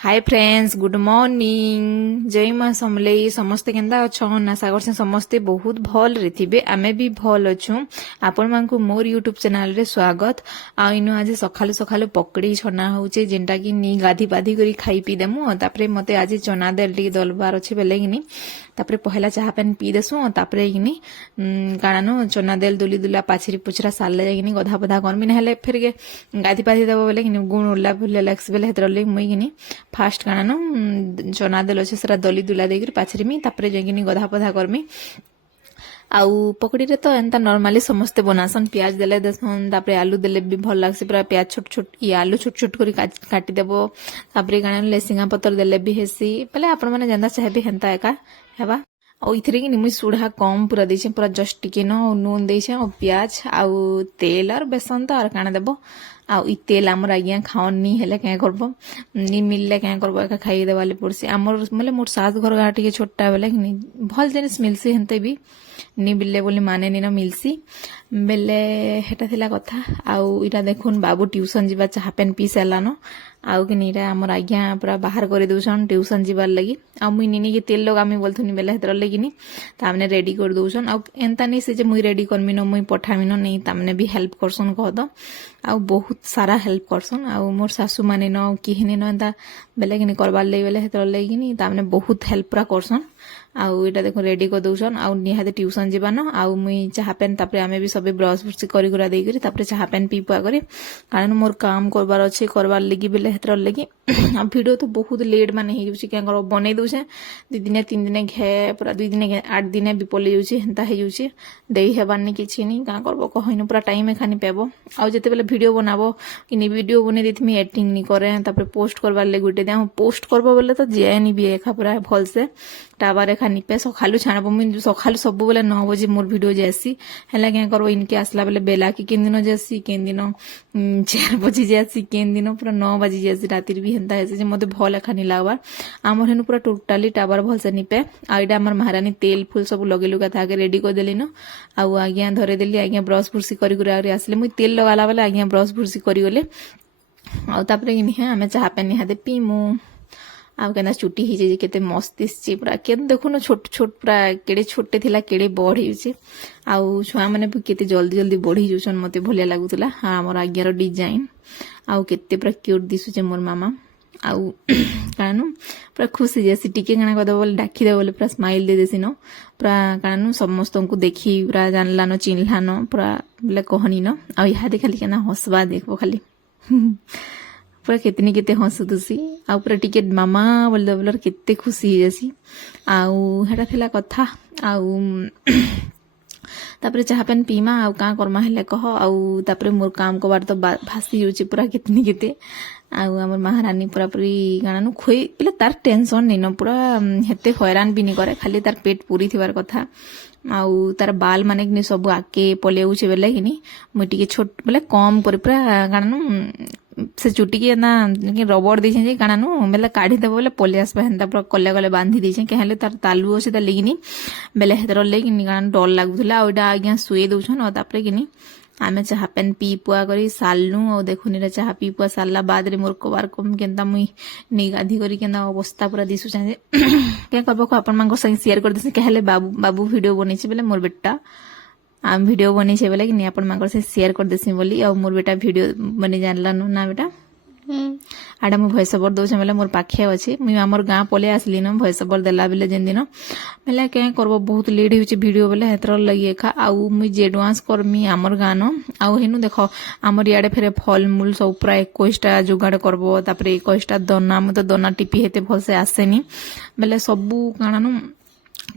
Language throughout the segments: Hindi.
Hi friends, good morning. जय माँ समलेई। समस्ते केंदा अछन? आशा करछन समस्ते बहुत भल रे थिबे। आमे भी भल अछु। आपण मानकु मोर यूट्यूब चैनल रे स्वागत। आ इनु आज सखालु सखालु पकड़ी छना होचे जेंटा कि नी गाधी पाधी करी खाई पी देमु। तापरे मते आज चना दाल टी दलबार अछि बेले किनी तापरे पहला चाहा पानी पी देसु। तापरे किनी काणानो चना दाल दुली दुला पाछरी पुछरा साले किनी गधा पधा करमी न हेले फिर के गाधी पाधी देबो बेले किनी गुण उल्ला फुल्ला लाक्स बेले हेतरले मुई किनी फास्ट काणानो चना दाल अच्छे सारा दली दुला देकर पाछरीमी तापरे जाइकिनी गधा पधा करमी। आउ पकड़ी रे तो एंता नॉर्मली समस्ते बनासन। प्याज देले देसन, तापरे आलू देले भी भल लागसे। पूरा प्याज छोट छोट ये आलू छोट छोट करी काटी देबो। तापरे काणा लेसिंगा पतर देले भी हेसी। पहले आपण माने जेंदा चाहेबे हेंता एका हेबा। और इथरे कि मुई सुढ़ा कम पूरा देछे, पूरा जस्ट टिके न नून देछे और प्याज आउ तेल और बेसन तो और काणा देबो। आउ इ तेल आमर आज्ञा खाओ नी हेले क्या करबो, नी मिलले क्या करबो, एका खाई देवाले पड़सी। आमर मतलब मोर सास घर गा टिके छोटा बेले कि भल जिनिस मिलसी हेंते भी नी बिल्ले बोली माने नी ना मिलसी बेले हेटा थिला कथा। आउ इटा देखुन बाबू ट्यूशन जीवा चाहा पेन पी सारलानो। आउ कि नीरा आमर आज्ञा पूरा बाहर कर दउछन ट्यूशन जीवार लगी। आ मुई निनी के तेल लगामी बोलथुनी बेले हेतर लगिनी तामने रेडी कर दउछन। आउ एंता नहीं से जे मुई रेडी करमी न मुई पठामी न नहीं, तामने भी हेल्प करसन कह दो। आउ बहुत सारा हेल्प करसन। आउ मोर सासू माने न किहिनी न एंता बेले किनी करबार लई बेले हेतर लगिनी तामने बहुत हेल्प पूरा करसन। आउ इटा देखो रेडी कर दउछन। आउ निहाते ट्यूशन जीवा न। आउ मुई चाहा पेन तापरे आमे भी सबे ब्रश ब्रश करी गुरा देई करी तापरे चाहा पेन पी पुआ करी, कारण मोर काम करबार अछि करबार लगी बेले हेतर लगी। आ वीडियो तो बहुत लेट माने हे जुछि क्या कर बनै दउछे। 2 दिन 3 दिन घे पूरा 2 दिन 8 दिन भी पले जुछि हेंता हे जुछि देई हेबार नि किछि नि का करबो कहिनो पूरा टाइम खानी पेबो। आउ जते बेले वीडियो बनाबो कि वीडियो बने देथमी एडिटिंग नि करे तापरे पोस्ट करबार ले गुटे दे पोस्ट करबो बेले तो जे नि भी एखा पूरा भल से टावर एखा निपे सखालु छाणबो। मुई सखालु सब बेले 9 बजे मोर वीडियो जेसी हेला क्या करबो इनके आसला बेले बेला कि केन दिन जेसी केन दिन 4 बजे जेसी केन दिन पूरा 9 बजे जेसी रातिर भी हेंता हेसे जे मते भल एखा नि लागबार। आमर हेनु पूरा टोटली टावर भल से निपे। आ इटा हमर महारानी तेल फूल सब लगेलु का थाके रेडी कर देली न। आउ आज्ञा धरे देली आज्ञा ब्रश बुरसी करी गुरा आसले मुई तेल लगाला बेले आज्ञा ब्रश बुरसी करी गले। आउ तापरे कि निहे आमे चाहा पे निहाते पीमु। आउ केना चुटी ही जे केते मस्त दिसची पूरा केन देखुनो छोट छोट पूरा केड़े छोटे थिला केड़े बड़ हिउचे। आउ छुआ माने भी केते जल्दी जल्दी बढ़ी जुछन मते भलिया लागुतला। हां हमर आज्ञार डिजाइन आउ केते पूरा क्यूट दिसुचे मोर मामा। आउ कानु पूरा खुशी जैसी टिके गाना कदो बोले डाकी दे बोले पूरा स्माइल दे देसी न। पूरा कानु समस्त को देखी पूरा जानला न चिन्हला न पूरा बोले कहनी न। आउ इहादे खाली केना हसबा देखबो खाली पूरा केतनी केते हसुतुसी। आउ पूरा टिके मामा बोले बोलर केते खुशी जैसी। आउ हेटा थिला कथा। आउ तापरे चाहा पेन पीमा आउ का करमा हेले कह। आउ तापरे मोर काम कबार तो भासी होची पूरा केतनी केते। आउ हमर महारानी पूरा पूरी गाना खोई पले तार टेंशन नहीं न पूरा हेते हैरान भी नहीं करे, खाली तार पेट पूरी थिबार कथा। आउ तार बाल माने कि सब आके पले उछे बेले कि मुई टिके छोट बेले कम करे पूरा गाना से चुटी के ना रबड़ देछे जे गाना बेले काढी देबो बेले पले आसबा हेंता पूरा कले कले बांधी देछे के हेले तार तालु अछि त लेगिनी बेले हेतर लेगिनी गाना डर लागुथला। आ ओडा आज्ञा सुए दउछन। और तापरे किनी आमे चाहा पेन पी पुआ करी सालनु। और देखुनी रे चाहा पी पुआ सालला बाद रे मोर कबार कम केंता मुई नि गाधी करी केंता अवस्था पूरा दिसु जे के करबो को आपन मांगो संग शेयर कर देसे के हेले बाबू बाबू वीडियो बनेछि बेले मोर बेटा आम वीडियो बने छे बेले कि नि आपन मांगो से शेयर कर देसी बोली। और मोर बेटा वीडियो बने जानला ना बेटा आडा मु भॉइस ओवर दउछे बेले मोर पाखे अछि। मुई हमर गां पले आसली न भॉइस ओवर देला बेले जेन दिन बेले के करबो बहुत लेट होछि वीडियो बेले हेतर लगी एखा। आउ मुई जेडवांस करमी हमर गान। आउ हेनु देखो हमर याडे फेरे फल मूल सब पूरा 21टा जुगाड़ करबो। तापरे 21टा दना मते दना टिपी हेते भल से आसेनी बेले सबु कानानु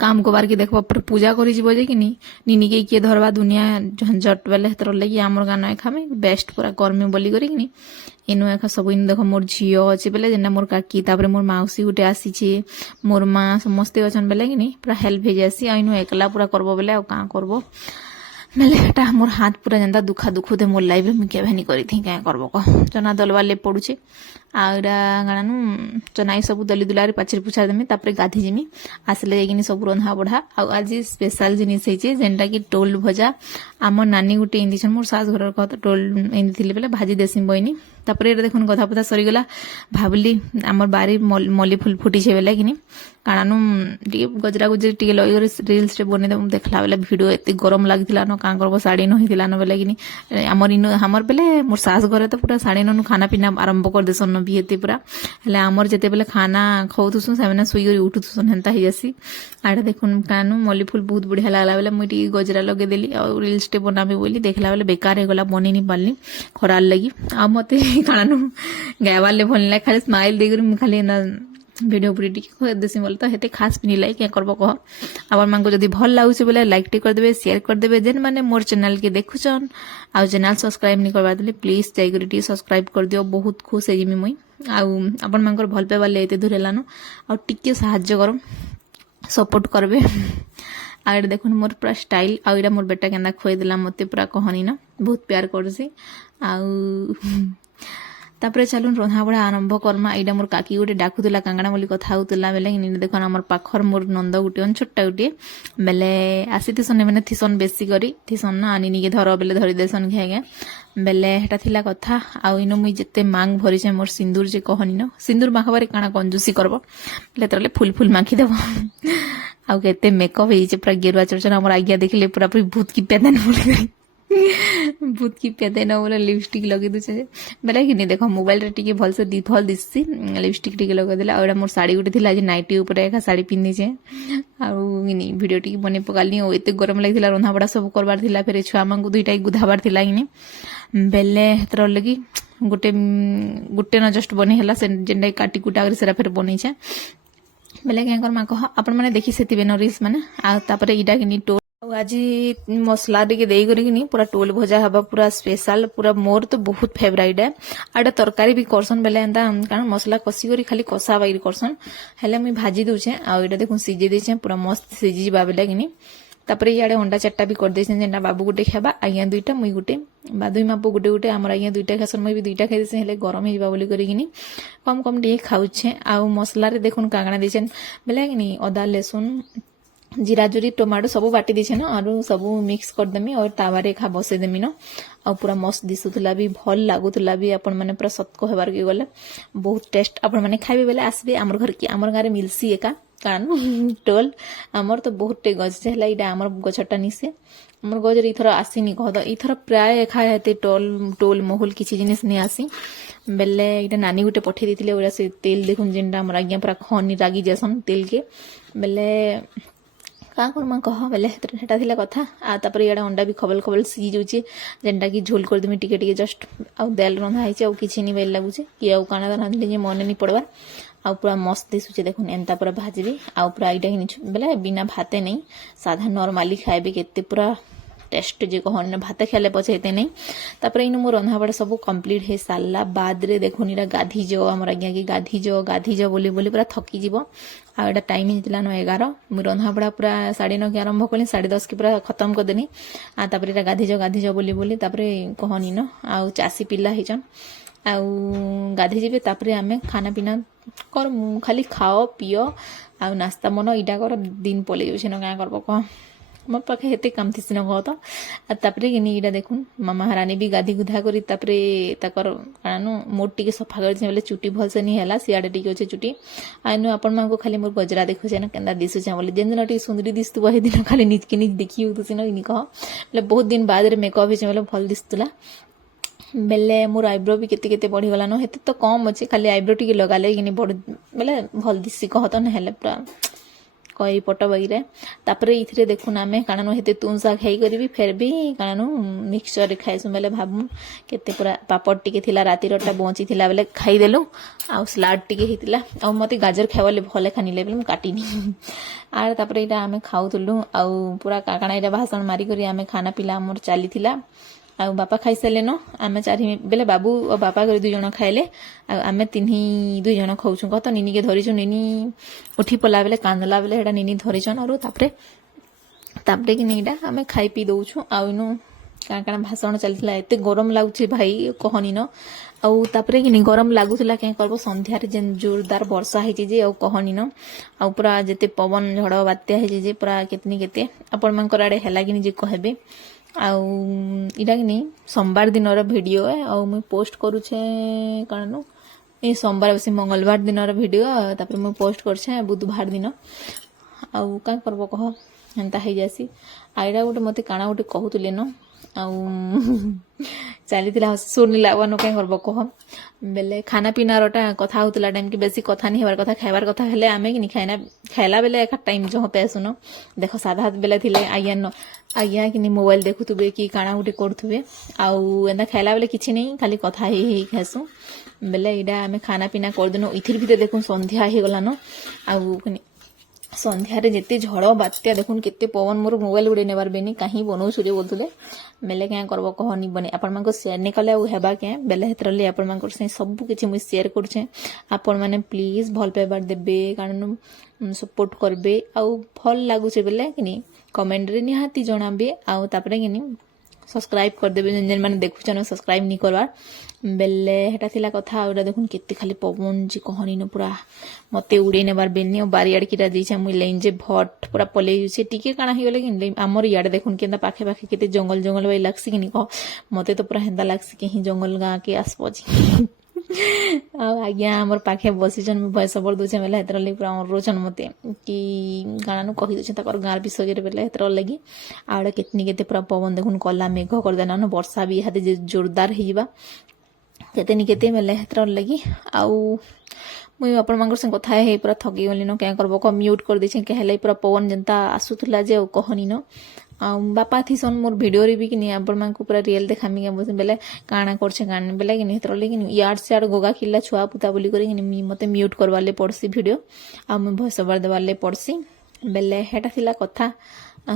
काम कबार के देखबो पर पूजा करी जीवो जे कि निनी के किए धरबा दुनिया झंझट बेले हेतर लगी हमर गाना एखा में बेस्ट पूरा करमी बोली करी कि एनु एखा सब इन देखो मोर झियो अछि बेले जेना मोर काकी तापरे मोर माउसी गुटे आसी छी मोर मां समस्ते अछन बेले कि पूरा हेल्प हे जासी। आ इनु एकला पूरा करबो बेले आ का करबो ବେଲେ ହେଟା ମୋର୍ ହାତ ପୁରା ଯେନ୍ତା ଦୁଖା ଦୁଖୁତେ ମୋର୍ ଲାଇଫରେ ମୁଇଁ କେବେ ନି କରିଥି କାଁ କରବ କହ ଚନା ଦଲବାର୍ ଲାଗି ପଡୁଛେ ଆଉ ଏଇଟା କାଣାନୁ ଚନା ସବୁ ଦଲି ଦୁଲାରେ ପାଚିରି ପୁଛା ଦେମି ତାପରେ ଗାଧି ଯିମି ଆସିଲେ ଯାଇକିନି ସବୁ ରନ୍ଧା ବଢା ଆଉ ଆଜି ସ୍ପେଶାଲ ଜିନିଷ ହେଇଛି ଯେନ୍ଟା କି ଟୋଲ ଭଜା আমার নানি গুটে ইন্দিছন মোর শাশ ঘরের কথা টোল ইন্দিଥିଲେ বেলে ভাজি দেসি বইনি তারপরে এটা দেখুন গধা পথা সরিগলা ভাবলি আমার বাড়ি মল্লি ফুল ফুটিছে বেলে কিনি কারণ টিকে গজরা গুজরি টিকে লইগরি রিলস রে বনে দেম দেখলা বেলে ভিডিও এতে গরম লাগছিলা ন কাঁ করব শাড়ি ন হইতিলা ন বেলে কিনি আমার ইনো আমার বেলে মোর শাশ ঘরে তো পুরা শাড়ি নু খানা পিনা আরম্ভ করে দেসন ন বিয়েতে পুরা হেলে আমার যেতে বেলে খানা খাউতুসু সেমানে শুই গরি উঠুতুসন হেনতা হইযাসি আর দেখুন কানু মল্লি ফুল বহুত বঢ়িয়া লাগলা বেলে মুই টিকে গজরা লগে দেলি আর রিলস टे बनाबी बोली देखला बेले बेकार हो गला बनी नहीं पारली खरार लगी आ मते काणु गायवाले भल ना खाली स्माइल देगरी मु खाली ना वीडियो पूरी टिके देसी बोले तो हेते खास भी नहीं लाइक क्या करबो कह आबर मान को जदी भल लागुचे बोले लाइक टे कर देबे शेयर कर देबे जेन माने मोर चैनल के देखुचन आ चैनल सब्सक्राइब नहीं करबा देले प्लीज जाई करी टी सब्सक्राइब कर दियो बहुत खुश है जिमी मुई आ अपन मान को भल पे वाले एते धुरेलानो आ टिके सहाय्य करो सपोर्ट करबे आ देखुन मोर पूरा स्टाइल आ मोर बेटा केंदा खोई देला मते पूरा कहनी ना बहुत प्यार करसी तापरे चलुन रंधा बड़ा आरंभ करमा एटा मोर काकी गोटे डाकुतला कांगणा बोली कथा होतला बेले देखन हमर पाखर मोर नंद गुटे छोटा गुटे बेले आसीथिसन माने थिसन बेसी करी थिसन ना आनी निके धर बेले धरी देसन घे बेले हेटा थिला कथा आ इनो मुई जते मांग भरी छे मोर सिंदूर जे कहनी न सिंदूर माखबारे काना कंजूसी करबो बेले तरले फुल फुल माखी देबो आ केते मेकअप होइचे पूरा गेरुआ चरचन हमर आज्ञा देखले पूरा पूरी भूत की पेदन बोली भूत की पेदन बोले लिपस्टिक लगे दुचे बेले कि नहीं देखो मोबाइल रे टिके भल से भल दिससी लिपस्टिक टिके लगे देला और मोर साड़ी गुटे थिला जे नाइटी ऊपर एका साड़ी पिन्नी छे आ नि वीडियो टिके बने पकालनी ओ एते गरम लागिला रंधा बड़ा सब करबार थिला फेर छुआ मांगु दुईटा गुधाबार थिला कि बेले हेतर लगी गुटे गुटे न जस्ट बने हला से जेंडा काटी कुटा कर सेरा फेर बनी छे बेले क्या करमा कह आपण माने देखि सेतिबे न रील्स माने आ तापरे इडा किनी टोल आज मसला टिके देई करी किनी पूरा टोल भजा हबा पूरा स्पेशल पूरा मोर तो बहुत फेवरेट है आडा तरकारी भी करसन बेले एंदा कारण मसला कसी करी खाली कसा बाई करसन हेले मी भाजी दोछे आ इडा देखुन सिजे देछे पूरा मस्त सिजी जिबा बेले किनी तापरे याडे अंडा चट्टा भी कर देछे जेंडा बाबू गुटे खाबा आज्ञा दुईटा मुई गुटे बा दुई मापो गुटे गुटे हमर आज्ञा दुईटा खासन मुई भी दुईटा खाइ देछे हेले गरम हे जिबा बोली करी किनी कम कम टिके खाउछे आ मसला रे देखुन कागणा देछन बेले किनी अदा लहसुन जीरा जुरी टमाटो सब बाटी देछे न और सब मिक्स कर देमी और तावा रे खा बसे देमी न और पूरा मस्त दिसुतला भी भल लागुतला भी अपन माने पूरा सतको हेबार के गले बहुत टेस्ट अपन माने खाइबे बेले आसबे हमर घर की हमर गारे मिलसी एका कारण टोल हमर तो बहुत टे गज हला इडा हमर गछटा निसे हमर गजर इथर आसीनी कहद इथर प्राय खा हेते टोल टोल मोहुल किछि जिनिस ने आसी बेले इटा नानी गुटे पठे दिथिले ओरा से तेल देखुन जेंडा हमर आज्ञा पूरा खनी रागी जेसन तेल के बेले का करमा कह बेले हेटा थिला कथा आ तापर याडा अंडा भी खबल खबल सीजी जाउचे जेंडा की झोल कर देमी टिके टिके जस्ट आ दाल रंधा हैचे आ किछि नि बेल लागुचे कि आ काना रांधले जे मन नि पड़बार आ पूरा मस्त दिसुचे देखुन एंता पूरा भाजबी आ पूरा इटा बेले बिना भाते नहीं साधा नॉर्मली खाइबे केते पूरा टेस्ट जे कहन भात खेले पछे हेते नहीं तापर इन मोर रंधा बड़ा सब कंप्लीट हे साला बाद रे देखुन इरा गाधी जो हमर आज्ञा की गाधी जो बोली बोली पूरा थकी जीवो आ एटा टाइम हितला न 11 मु रंधा बड़ा पूरा 9:30 के आरंभ कली 10:30 के पूरा खत्म कर देनी आ तापर इरा गाधी जो बोली बोली तापर कहनी न आ चासी पिल्ला हिचन आ गाधी जीबे तापर आमे खाना पीना कर खाली खाओ पियो आ नाश्ता मन इटा कर दिन पले जो न का करबो कह मोर पाखे हेते काम थिसिन कहत आ तापरे किनी इडा देखुन मामा हरानी भी गाधी गुधा करी तापरे ताकर कानु मोट टिके सफा कर बेले चुटी भल से नहीं हला सियाडे टिके होचे चुटी आइनु अपन मान को खाली मोर गजरा देखु छै न केंदा दिसु छै बोले जेन दिन टिके सुंदरी दिसतु बहे दिन खाली निज के निज देखि होतु न इनी कह बोले बहुत दिन बाद रे मेकअप हे छै बोले भल दिसतुला बेले मोर आईब्रो भी केते केते बढ़ी गला न हेते तो कम अछि खाली आईब्रो टिके लगाले किनी बड़ बेले भल दिसि कहत न हेले पूरा कई पट बगीरे तापरे इथरे देखुन आमे काणनु हेते तुनसा खाई करी फेर भी काणनु मिक्सचर रे खाइसु बेले भाबु केते पूरा पापड़ टिके थिला राती रटा बंची थिला बेले खाई देलु आ सलाड टिके हितला आ मते गाजर खाइबले भले खानिले बेले काटिनी आर तापरे इटा आमे खाउतलु आ पूरा काकाणा इटा भाषण मारी करी आमे खाना पिला हमर चाली थिला आ बापा खाई सारे न आमे चारि बेले बाबू और बापा कर 2 जण खाइले आ आमे तिन्ही 2 जण खाउछु कत निनी के धरिछु निनी उठी पला बेले कांदला बेले हेडा निनी धरिछन और तापरे तापरे कि नहीं आम खाई पी दौछु आउनु काण काण भाषण चलता एत गरम लगुच भाई कहनी न आउ तापरे कि नहीं गरम लगुला क्या करब संध्यारे जेन जोरदार वर्षा है जे आउ कहनी न आउ पूरा जेते पवन झड़ बात्या है जे पूरा केतनी केते आपण मानकर आड़े हैला कि जे कहबे आउ इटा कि नहीं सोमवार दिन वीडियो है आउ मुई पोस्ट करूछे कारण ये सोमवार बस मंगलवार दिन वीडियो तापर मुई पोस्ट करछे बुधवार दिन आउ का करबो कह एंता हो जासी आईडा गोटे मते काना गोटे कहतुले न आउ चली सुनी लगवान क्या करब कह बेले खाना पीनार कथा होता टाइम कि बेसी कथा नहीं हबार कथा खाइबार कथा हेले आमे कि खाइना खाइला बेले एक टाइम जो पे सुन देख साधा बेले थिले आज्ञा कि मोबाइल देखुवे कि काना गोटे करुवे आउ एंता खाइला बेले किसी नहीं खाली कथा ही खासु बेले इटा आमे खाना पीना करदेनु इथिर भी देखु संध्या हो गलान आउ संध्यारे जिते झड़ बात्या देखुन केते पवन मोर मोबाइल उड़े नेबार बेनी कहीं बनाऊछु रे बोलथुले बेले क्या करब कहनी बने आपण मानको शेयर नहीं कले आउ हेबा के बेले हेतरले आपण मानको से सब किछि मुई शेयर करछे आपण माने प्लीज भल पाइबार देबे कारण सपोर्ट करबे आउ भल लागुचे बेले किनी कमेंट रे निहाती जणाबे आउ तापरे किनी सब्सक्राइब कर देबे जेन माने देखुछन सब्सक्राइब नहीं करवार बेले हेटा थिला कथा आउरा देखुन केते खाली पवन जी कहनी न पूरा मते उड़े नेबार बेनी और बारियाड़ किरा दिछा मुई लेन जे भट पूरा पले जे टिके काना ही गले कि हमर याड देखुन केंदा पाखे पाखे केते जंगल जंगल वाई लागसी कि कह मते तो पूरा हेंदा लागसी कि जंगल गाँ के आसपजी आज्ञा हमर पाखे बसीचन भयस बर दूचे बेले हेतर लगी पूरा रोचन मते कि गाना कही दूचे तकर गाँर विषय बेले हेतर लगी आड़े केतनी केते पूरा पवन देखुन कला मेघ करदेना न वर्षा भी इहादे जोरदार होइबा केते केते बेले हेतर लगी आउ मुई आपण मानकर से कथा हे पूरा थकी गली न क्या करबो म्यूट कर देछे के हेले पूरा पवन जनता आसुथला जे कहनी न बापा थीसन मोर वीडियो रे भी कि आपण मानकु पूरा रियल देखामी के बस बेले काना करछे कान बेले कि हेतर लगी यार से यार गोगा किल्ला छुआ पुता बोली करी कि मते म्यूट करवाले पड़सी वीडियो आ मैं भॉइस ओवर देवाले पड़सी बेले हेटा थिला कथा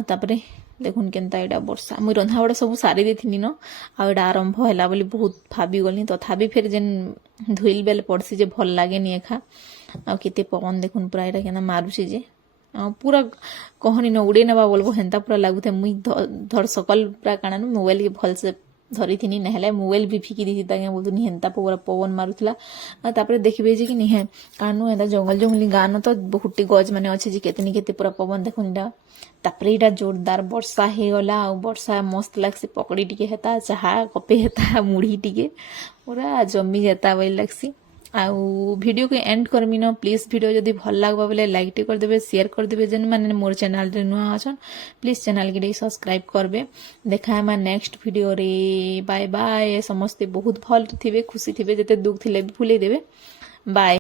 तापरे देखुन केनता एटा वर्षा मुई रंधा बड़ा सब सारी देथिनी न आ एटा आरंभ हैला बोली बहुत भाबी गली तथापि फिर जेन धुइल बेले पड़सी जे भल लागे नि एखा आ केते पवन देखुन पूरा एटा केना मारुछि जे पूरा कहनी न उड़े नेबा बोलबो हेंता पूरा लागुथे मुई धर सकल पूरा काना मोबाइल के भल से धरी थी नहले मोबाइल भी फिकी दी ताके बोलतुनी हेंता पूरा पवन मारुथला तापरे देखिबे जे कि निहे कानु एदा जंगल जंगली गान तो बहुटी गज माने अछि जे केतनी केते पूरा पवन देखुनडा तापरे इटा जोरदार वर्षा हे गला आ वर्षा मस्त लागसी पकड़ी टिके हेता चाहा कपे हेता मुढ़ी टिके पूरा जमी जेता वई लागसी आउ वीडियो के एंड करमी न प्लीज वीडियो जदि भल लागबा बेले लाइक टे कर देबे शेयर कर देबे जेन माने मोर चैनल रे नुआ अछन प्लीज चैनल के सब्सक्राइब करबे देखा है नेक्स्ट वीडियो रे बाय बाय समस्ते बहुत भल थिबे खुशी थिबे जते दुख थिले भूले देबे बाय।